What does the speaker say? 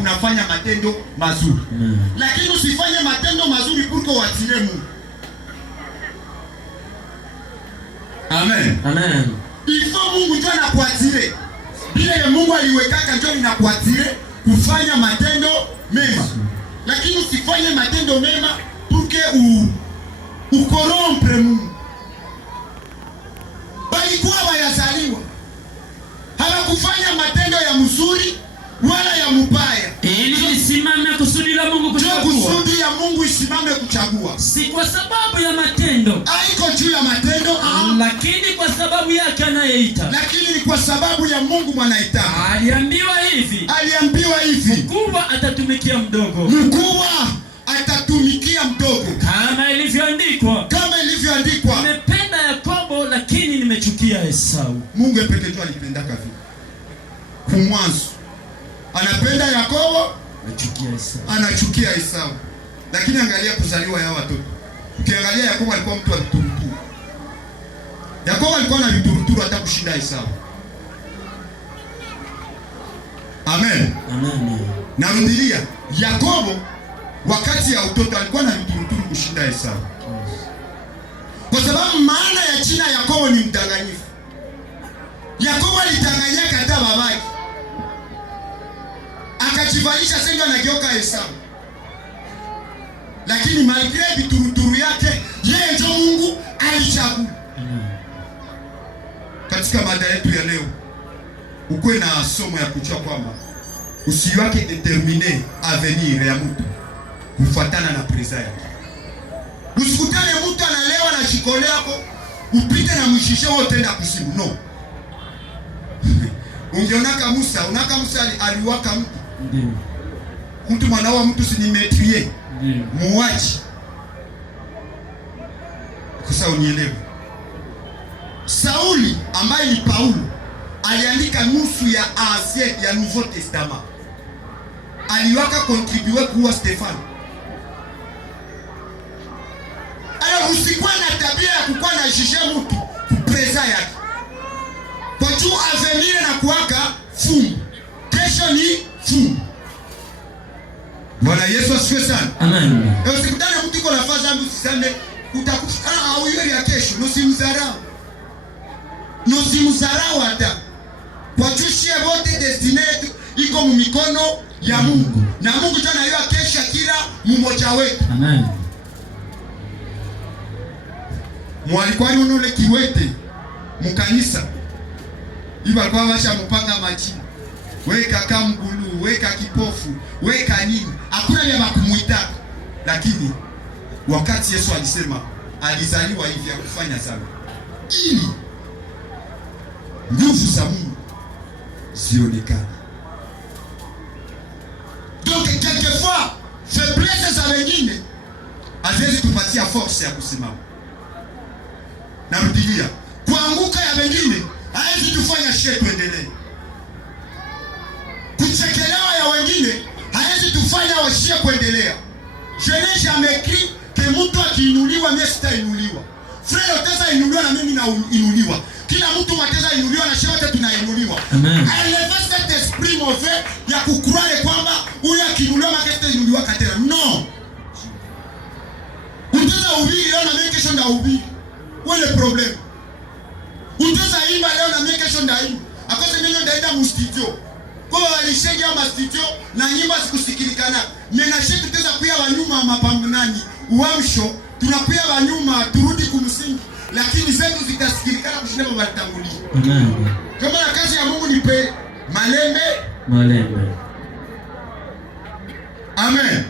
unafanya matendo mazuri. Lakini usifanye matendo mazuri kuliko watile Mungu. Amen. Amen. Ifo Mungu ndio anakuatire. Bila Mungu aliwekaka ndio inakuatire kufanya matendo mema. Lakini usifanye matendo mema puke ukorompre Mungu. Balikuwa wayazaliwa hawakufanya matendo ya mzuri wala ya mubaya, ili isimame kusudi la Mungu kuchagua. Kusudi ya Mungu isimame kuchagua. Si kwa sababu ya matendo, haiko juu ya matendo, lakini kwa sababu yake anayeita. Lakini ni kwa sababu ya Mungu mwanaita. Aliambiwa hivi, mkubwa atatumikia mdogo. Mkubwa atatumikia mdogo. Kama ilivyoandikwa. Nimependa Yakobo lakini nimechukia Esau. Mungu pekee tu alipenda vile. Kumwanzo anapenda Yakobo, anachukia Esau. Lakini angalia kuzaliwa ya watoto. Ukiangalia Yakobo alikuwa mtu wa vituruturu. Yakobo alikuwa na vituruturu hata kushinda Esau. Amen. Narudia, Yakobo wakati ya utoto alikuwa na vituruturu kushinda Esau. Kwa sababu maana ya jina Yakobo ni mdanganyifu. Yakobo alitanganyika hata babake. Akajivalisha senga na geuka Esau. Lakini malgré vituruturu yake, yeye ndio Mungu alichagua. Katika mada yetu ya leo, ukwe na somo ya kujua kwamba usiwake determiner avenir ya mtu kufuatana na present yake. Usikutane mtu analewa na shikole yako, upite na mshishe wote na kusimu. No. Ungeonaka Musa, aliwaka mtu. Ndiyo. Mtu mwanawa mtu sinimetrie. Ndiyo. Muwaji. Kusa unielewe. Sauli ambaye ni Paulo aliandika nusu ya Ancien ya Nouveau Testament. Aliwaka contribuer kuwa Stefano. Usikuwa na tabia ya kukuwa na jije mtu kupreza yake. Kwa juu avenir na kuwaka fumu. Kesho ni fumu. Bwana Yesu asifiwe sana. Amen. Usikutane mtu iko na faza mtu usiseme utakutana au hiyo ya kesho, nusimzarau hata. Kwa juu shie wote destiny iko mu mikono ya Mungu. Na Mungu ndiye anayua kesho kila mmoja wetu. Amen. Mwalikuwa ni ule kiwete mkanisa. Iba alikuwa washa mpanga maji. Weka kama mgulu, weka kipofu, weka nini? Hakuna vya kumuita. Lakini wakati Yesu alisema alizaliwa hivi ya kufanya sana. Ili nguvu za Mungu zionekane. Donc quelquefois faiblesse za wengine haziwezi kupatia force ya kusimama. Narudia, kuanguka ya wengine haiwezi tufanya shie tuendelee. Kuchekelewa ya wengine haiwezi tufanya washie kuendelea. Je n'ai jamais écrit que mtu akiinuliwa mimi sitainuliwa. Frère utaweza inuliwa na mimi na inuliwa. Kila mtu mateza inuliwa na shie wote tunainuliwa. Enlevez cet esprit mauvais ya kukroire kwamba huyu akiinuliwa makete inuliwa katena. Non. Utaweza ubiri leo na mimi kesho ndaubiri. Wele problem. Utaweza imba leo na mimi kesho ndaimba. Akose mimi ndaenda mu studio. Kwa walishenge ama studio na nyimbo zikusikilikana. Menashe tutaweza kuya wanyuma mapambano uamsho, tunakuya wanyuma turudi kumsingi, lakini zetu zitasikilikana kushinda walitangulia. Amen. Kama na kazi ya Mungu nipe malembe. Amen. Amen.